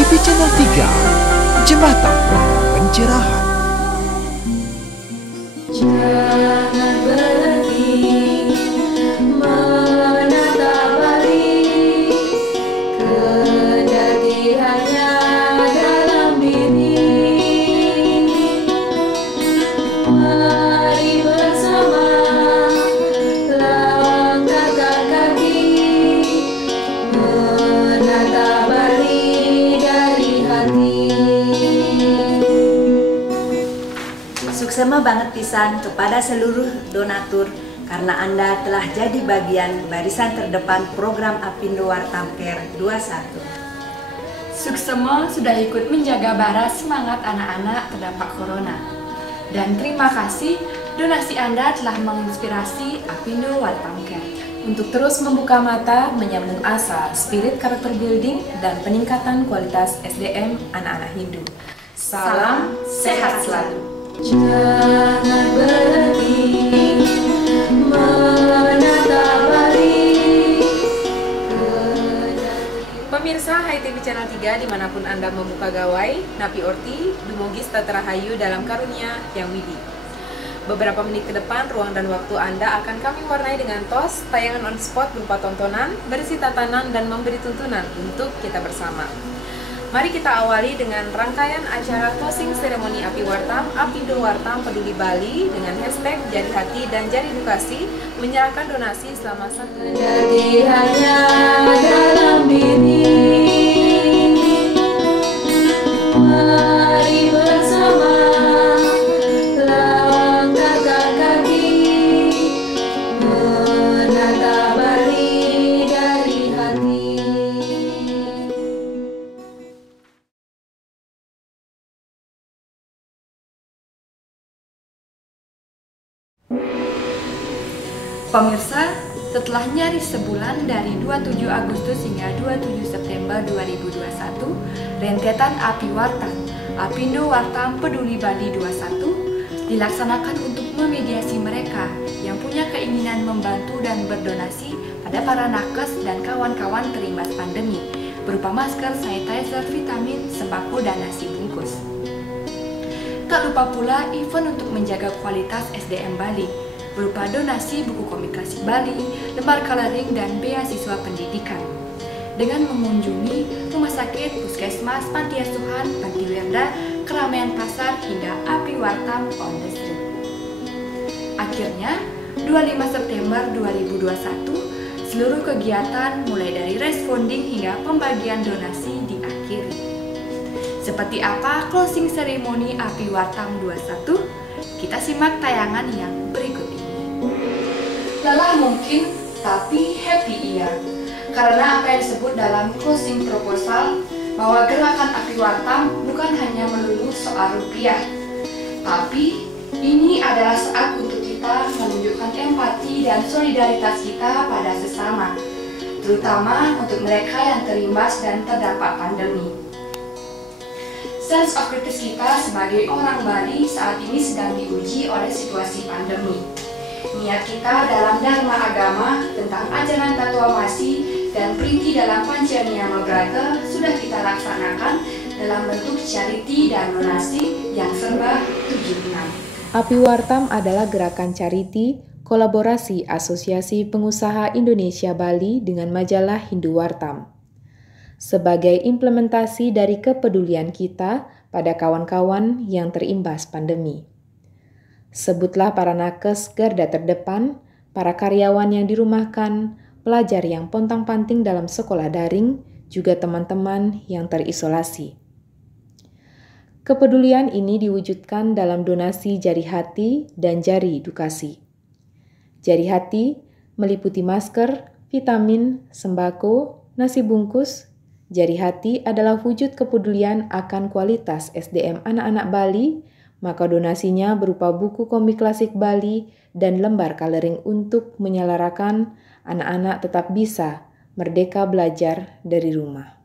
HTV Channel 3, Jembatan Pencerahan. Jangan berhenti menatap balik, kendati hanya dalam diri. Mari bersama langkahkan kaki, menatap balik dari hati. Suksema banget pisan kepada seluruh donatur karena Anda telah jadi bagian barisan terdepan program Apindo Wartam Care 21. Suksema sudah ikut menjaga bara semangat anak-anak terdampak corona. Dan terima kasih donasi Anda telah menginspirasi Apindo Wartam Care untuk terus membuka mata, menyambung asa, spirit karakter building, dan peningkatan kualitas SDM anak-anak Hindu. Salam sehat selalu. Jangan berhenti menatap balik. Pemirsa HTV Channel 3 dimanapun Anda membuka gawai, Napi Orti, Dumogis Tatarahayu dalam karunia Yang Widi. Beberapa menit ke depan, ruang dan waktu Anda akan kami warnai dengan tos, tayangan on spot berupa tontonan, berisi tatanan, dan memberi tuntunan untuk kita bersama. Mari kita awali dengan rangkaian acara closing seremoni Api Wartam, Apindo Wartam Peduli Bali dengan hashtag Jari Hati dan Jari Edukasi menyerahkan donasi selama 1 bulan. Jadi hanya dalam diri. Mari bersama langkahkan kaki, menatap balik dari hati. Pemirsa, setelah nyaris sebulan dari 27 Agustus hingga 27 September 2021, rentetan Api Wartam, Apindo Wartam Peduli Bali 21 dilaksanakan untuk memediasi mereka yang punya keinginan membantu dan berdonasi pada para nakes dan kawan-kawan terimbas pandemi berupa masker, sanitizer, vitamin, sembako, dan nasi bungkus. Tak lupa pula event untuk menjaga kualitas SDM Bali berupa donasi buku komik klasik Bali, lembar coloring, dan beasiswa pendidikan. Dengan mengunjungi rumah sakit, puskesmas, panti asuhan, panti werda, keramaian pasar, hingga Api Wartam on the street. Akhirnya, 25 September 2021, seluruh kegiatan mulai dari responding hingga pembagian donasi diakhiri. Seperti apa closing ceremony Api Wartam 21? Kita simak tayangan yang berikut ini. Lelah mungkin, tapi happy iya. Karena apa yang disebut dalam closing proposal bahwa gerakan Api Wartam bukan hanya melulu soal rupiah, tapi ini adalah saat untuk kita menunjukkan empati dan solidaritas kita pada sesama, terutama untuk mereka yang terimbas dan terdampak pandemi. Sense of kritis kita sebagai orang Bali saat ini sedang diuji oleh situasi pandemi. Niat kita dalam dharma agama tentang ajaran Tatuamasi dan Perinti dalam Pancerniyama Brata sudah kita laksanakan dalam bentuk charity dan donasi yang serba 76. Api Wartam adalah gerakan charity kolaborasi Asosiasi Pengusaha Indonesia Bali dengan majalah Hindu Wartam. Sebagai implementasi dari kepedulian kita pada kawan-kawan yang terimbas pandemi. Sebutlah para nakes garda terdepan, para karyawan yang dirumahkan, pelajar yang pontang-panting dalam sekolah daring, juga teman-teman yang terisolasi. Kepedulian ini diwujudkan dalam donasi jari hati dan jari edukasi. Jari hati meliputi masker, vitamin, sembako, nasi bungkus. Jari hati adalah wujud kepedulian akan kualitas SDM anak-anak Bali, maka donasinya berupa buku komik klasik Bali dan lembar coloring untuk menyelarakan anak-anak tetap bisa merdeka belajar dari rumah.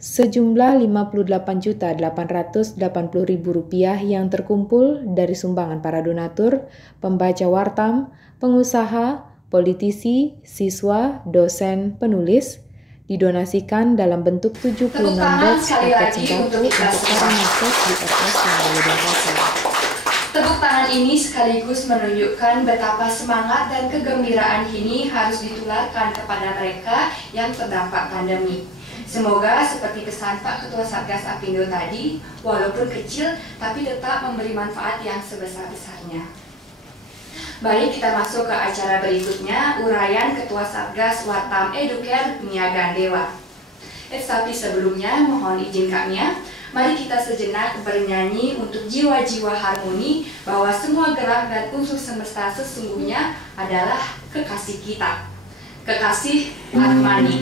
Sejumlah Rp58.880.000 yang terkumpul dari sumbangan para donatur, pembaca Wartam, pengusaha, politisi, siswa, dosen, penulis, didonasikan dalam bentuk 76 box paket sembako untuk para nakes di RS Surabaya dan Pasar. Tepuk tangan ini sekaligus menunjukkan betapa semangat dan kegembiraan ini harus ditularkan kepada mereka yang terdampak pandemi. Semoga seperti pesan Pak Ketua Satgas Apindo tadi, walaupun kecil tapi tetap memberi manfaat yang sebesar-besarnya. Baik, kita masuk ke acara berikutnya, uraian Ketua Satgas Wartam Educare Nia Gandewa. Tapi sebelumnya mohon izin kami, mari kita sejenak bernyanyi untuk jiwa-jiwa harmoni bahwa semua gerak dan unsur semesta sesungguhnya adalah kekasih kita. Kekasih Atmani.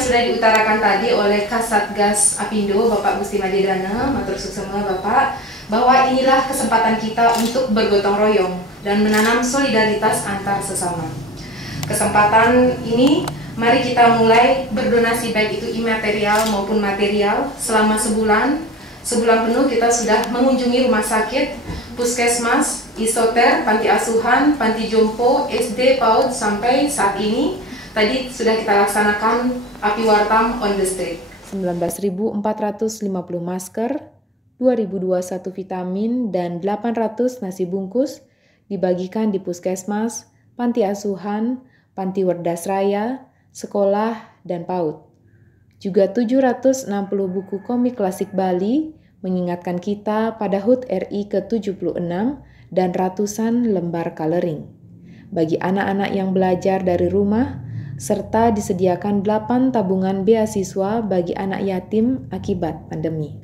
Sudah diutarakan tadi oleh Kasatgas Apindo, Bapak Gusti Madidana, matur suksema Bapak, bahwa inilah kesempatan kita untuk bergotong royong dan menanam solidaritas antar sesama. Kesempatan ini, mari kita mulai berdonasi baik itu imaterial maupun material. Selama sebulan penuh kita sudah mengunjungi rumah sakit, puskesmas, isoter, panti asuhan, panti jompo, SD, PAUD sampai saat ini. Tadi sudah kita laksanakan Api Wartam on the street. 19.450 masker, 2021 vitamin, dan 800 nasi bungkus dibagikan di puskesmas, panti asuhan, panti Werdas Raya, sekolah, dan PAUD. Juga 760 buku komik klasik Bali mengingatkan kita pada HUT RI ke-76 dan ratusan lembar coloring. Bagi anak-anak yang belajar dari rumah, serta disediakan 8 tabungan beasiswa bagi anak yatim akibat pandemi.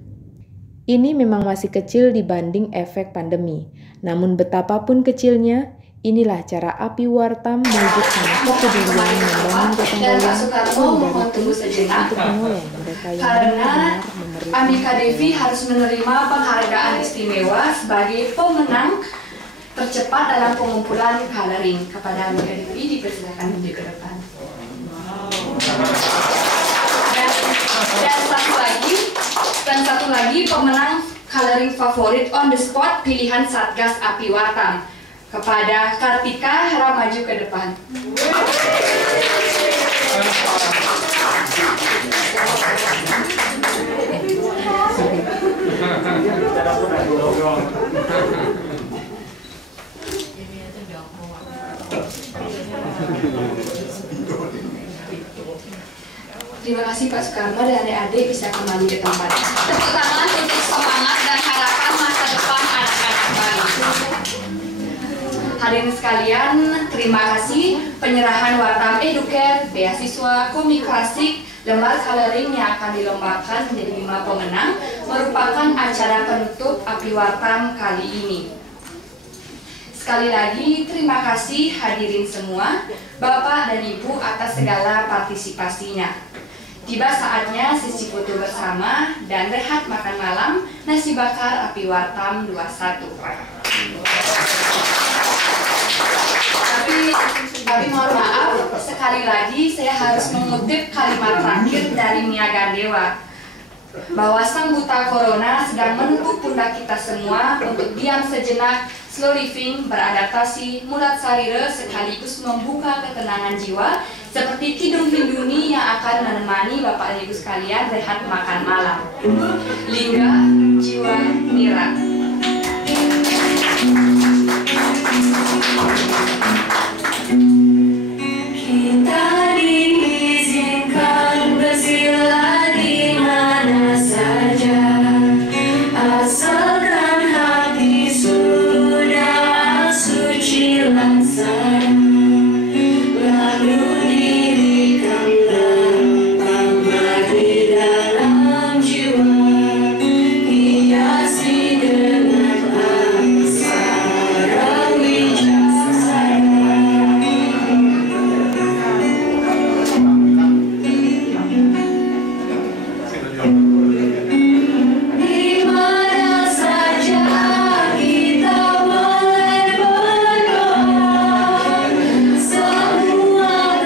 Ini memang masih kecil dibanding efek pandemi, namun betapapun kecilnya, inilah cara Api Wartam mewujudkan kepedulian membangun gotong royong solidaritas untuk menolong mereka yang benar-benar memerlukan. Amika Devi harus menerima penghargaan istimewa sebagai pemenang tercepat dalam pengumpulan coloring. Kepada Amika Devi dipersilakan maju ke depan. Dan satu lagi pemenang coloring favorit on the spot pilihan Satgas Api Wartam. Kepada Kartika, harap maju ke depan. Terima kasih Pak Soekarno dan adik-adik bisa kembali ke tempat. Tepuk tangan untuk semangat dan harapan masa depan anak-anak bangsa. Hadirin sekalian, terima kasih penyerahan Wartam Educare, beasiswa komik klasik, lembar coloring yang akan dilombakan menjadi 5 pemenang merupakan acara penutup Api Wartam kali ini. Sekali lagi, terima kasih hadirin semua, Bapak dan Ibu atas segala partisipasinya. Tiba saatnya sesi foto bersama dan rehat makan malam nasi bakar Api Wartam 21. Tapi mohon maaf, sekali lagi saya harus mengutip kalimat terakhir dari Nia Gandewa, bahwa sang buta corona sedang menepuk pundak kita semua untuk diam sejenak, slow living, beradaptasi, mulat sarire, sekaligus membuka ketenangan jiwa, seperti Kidung Hinduni yang akan menemani Bapak dan Ibu sekalian rehat makan malam. Lingga Jiwa Nira. Kita diizinkan bersila di mana saja, asalkan hati sudah suci laksana. Lalu dirikanlah amat di dalam jiwa, hiasi dengan aksara wijaksana. Di mana saja kita boleh berdoa, semua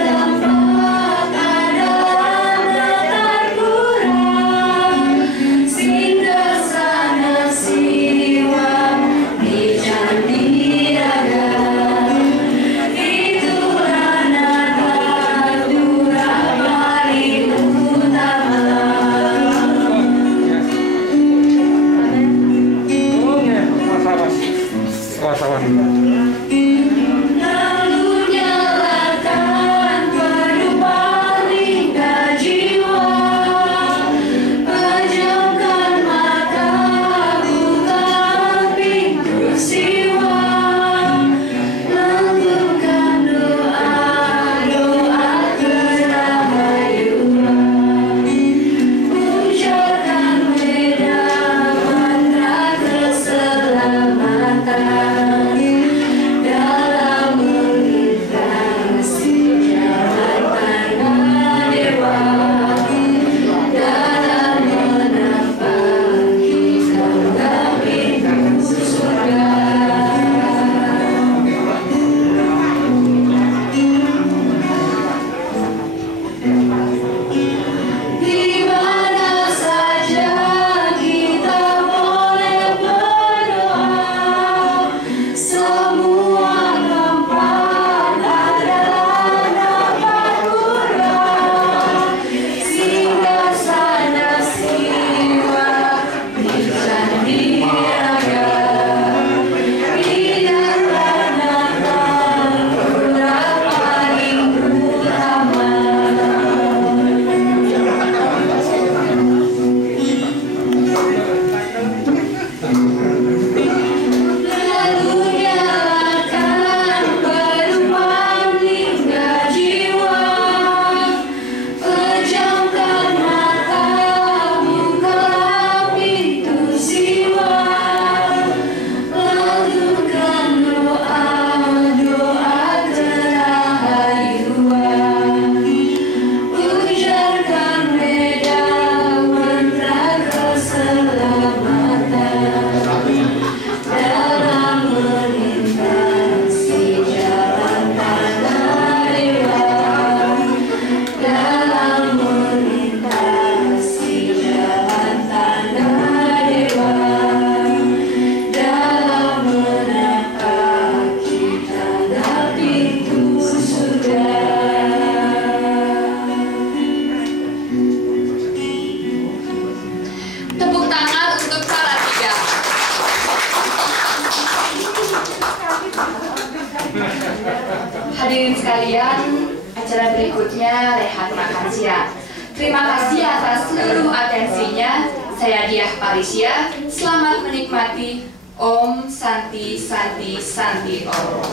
hadirin sekalian, acara berikutnya rehat makan siang. Terima kasih atas seluruh atensinya. Saya Diah Parisia. Selamat menikmati. Om Santi Santi Santi Om.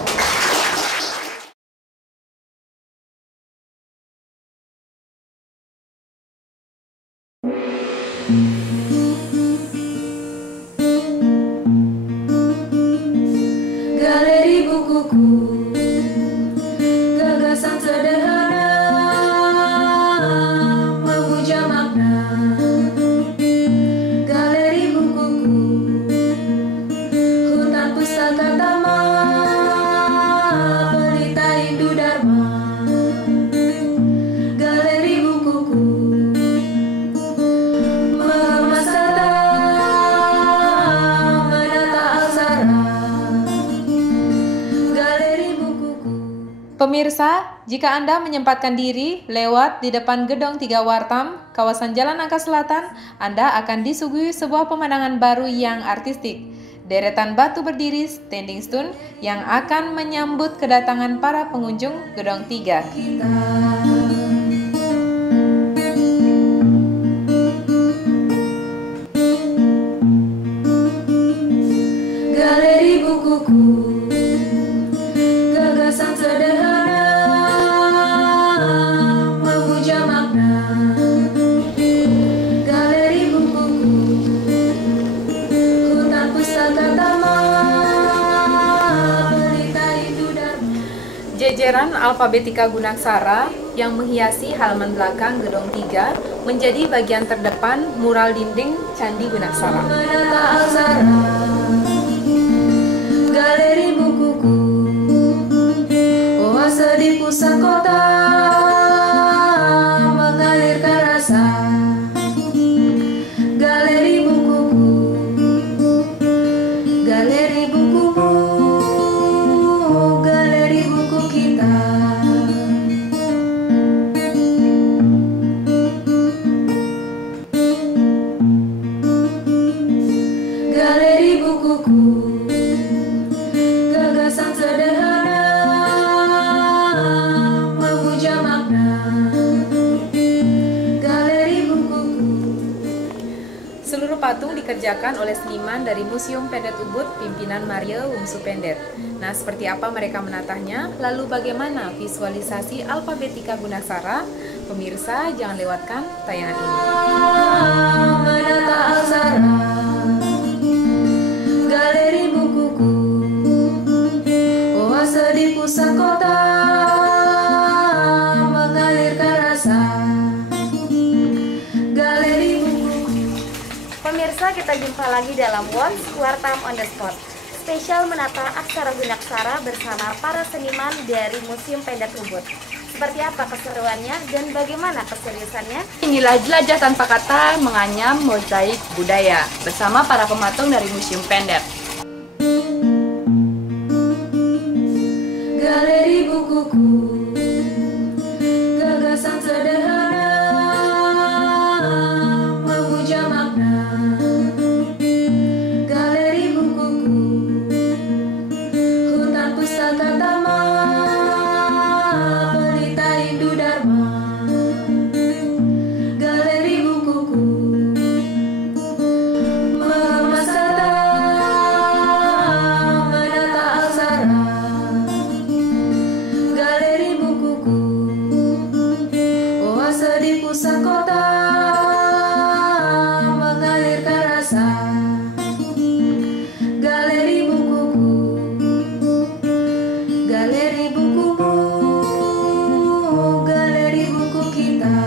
Galeri bukuku, gagasan sederhana, memuja makna. Galeri bukuku, hutan pustaka taman, pelita Hindu Dharma. Galeri bukuku, mengemas kata, menata aksara. Pemirsa, jika Anda menyempatkan diri lewat di depan Gedung 3 Wartam, kawasan Jalan Nangka Selatan, Anda akan disuguhi sebuah pemandangan baru yang artistik. Deretan batu berdiri standing stone yang akan menyambut kedatangan para pengunjung Gedung 3. Galeri bukuku, gagasan sederhana, memuja makna. Galeri bukuku, hutan pustaka taman, pelita Hindu Dharma. Jejeran alfabetika Gunaksara yang menghiasi halaman belakang Gedung 3 menjadi bagian terdepan mural dinding Candi Gunaksara. Menata aksara. Galeri bukuku, oase di pusat kota, mengalirkan rasa. Galeri bukuku, galeri bukumu, galeri buku kita. Galeri bukuku, gagasan sederhana, memuja makna. Galeri bukuku. Seluruh patung dikerjakan oleh seniman dari Museum Pendet Ubud pimpinan Maria Wungsu Pendet. Nah, seperti apa mereka menatahnya? Lalu bagaimana visualisasi alfabetika Gunaksara? Pemirsa, jangan lewatkan tayangan ini. Menata aksara. Galeri bukuku, oase di pusat kota, mengalirkan rasa. Galeri bukuku. Pemirsa, kita jumpa lagi dalam Once Wartam on the Spot. Spesial menata aksara Gunaksara bersama para seniman dari Museum Pendet Ubud. Seperti apa keseruannya dan bagaimana keseriusannya? Inilah jelajah tanpa kata menganyam mozaik budaya bersama para pematung dari Museum Pendet. Galeri bukuku, gagasan sederhana, memuja makna. Galeri bukuku, hutan pustaka taman, pelita Hindu Dharma. Galeri bukuku, mengemas kata, menata aksara. Galeri bukuku, oase di pusat kota, mengalirkan rasa. Galeri bukuku, galeri bukumu, galeri buku kita.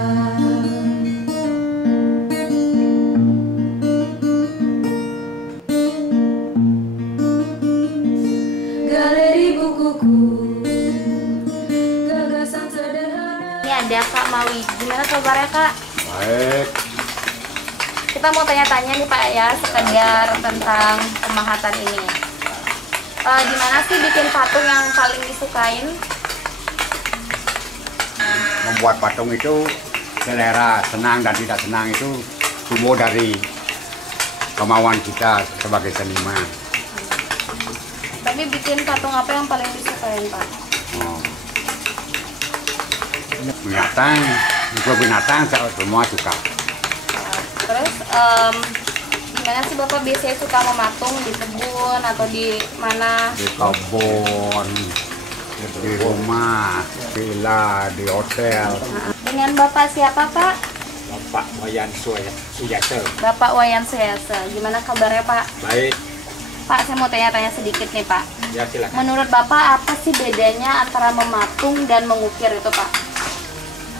Galeri bukuku, gagasan sederhana. Ini ada Kak Mawi. Gimana kabarnya, Kak? Baik, Kita mau tanya-tanya nih Pak ya, sekedar tentang pemahatan ini. Di mana sih bikin patung yang paling disukain? membuat patung itu selera, senang dan tidak senang itu tumbuh dari kemauan kita sebagai seniman. Tapi bikin patung apa yang paling disukain Pak? Oh, binatang semua suka. Terus gimana sih Bapak biasanya suka mematung di kebun atau di mana? Di kebun, di rumah, villa, di hotel. Dengan Bapak siapa Pak? Bapak Wayan Suyase. Bapak Wayan Suyase. Gimana kabarnya Pak? Baik. Pak, saya mau tanya-tanya sedikit nih Pak. Ya silakan. Menurut Bapak apa sih bedanya antara mematung dan mengukir itu Pak?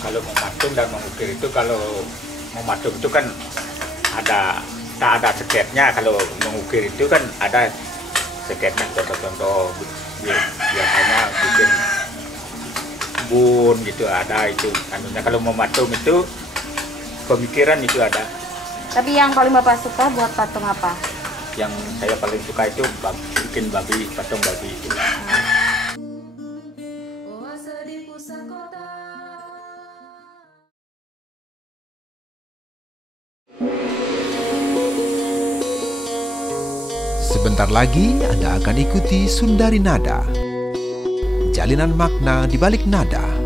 Kalau mematung dan mengukir itu, kalau mematung itu kan tak ada sketnya. Kalau mengukir itu kan ada sketnya, contoh-contoh biasanya bikin bun gitu, ada itu. Kalau mematung itu pemikiran itu ada. Tapi yang paling Bapak suka buat patung apa? Yang saya paling suka itu bikin babi, patung babi itu. Oase di pusat kota. Sebentar lagi Anda akan ikuti Sundari Nada, jalinan makna di balik nada.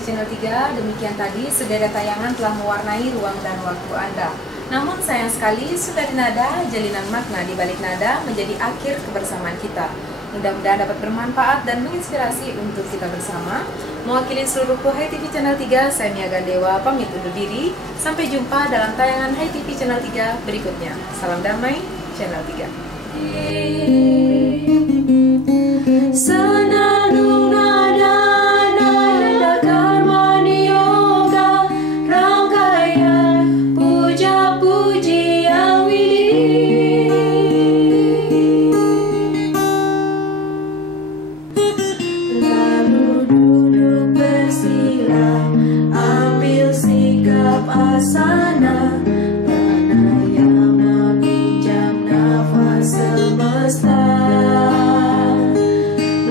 Channel 3, demikian tadi sederet tayangan telah mewarnai ruang dan waktu Anda. Namun sayang sekali Sundari Nada, jalinan makna di balik nada menjadi akhir kebersamaan kita. Mudah-mudahan dapat bermanfaat dan menginspirasi untuk kita bersama. Mewakili seluruh kru Hai TV Channel 3, saya Mia Gandewa pamit undur diri. Sampai jumpa dalam tayangan Hai TV Channel 3 berikutnya. Salam damai Channel 3. Senandung nada karmani yoga, rangkaian puja-puji yang widih. Lalu duduk bersila, ambil sikap asana, pranayama pinjam nafas semesta.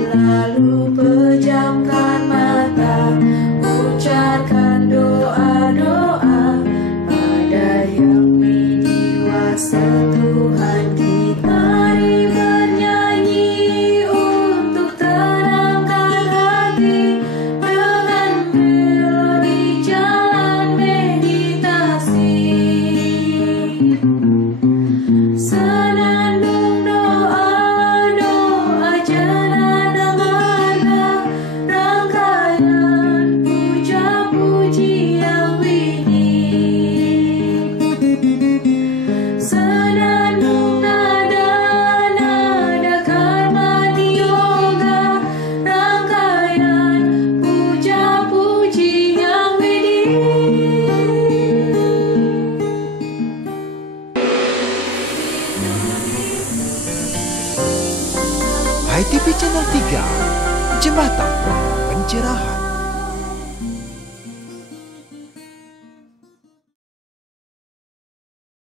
Lalu pejamkan mata, ucapkan doa-doa pada Yang Widiwasa Tuhan kita. Mari bernyanyi untuk tenangkan hati dengan melodi jalan meditasi. Senandung doa-doa jenana marga, rangkaian puja-puji yang widih. Senandung nada karmani yoga, rangkaian puja-puji yang widih. Hai TV Channel 3, jembatan pencerahan.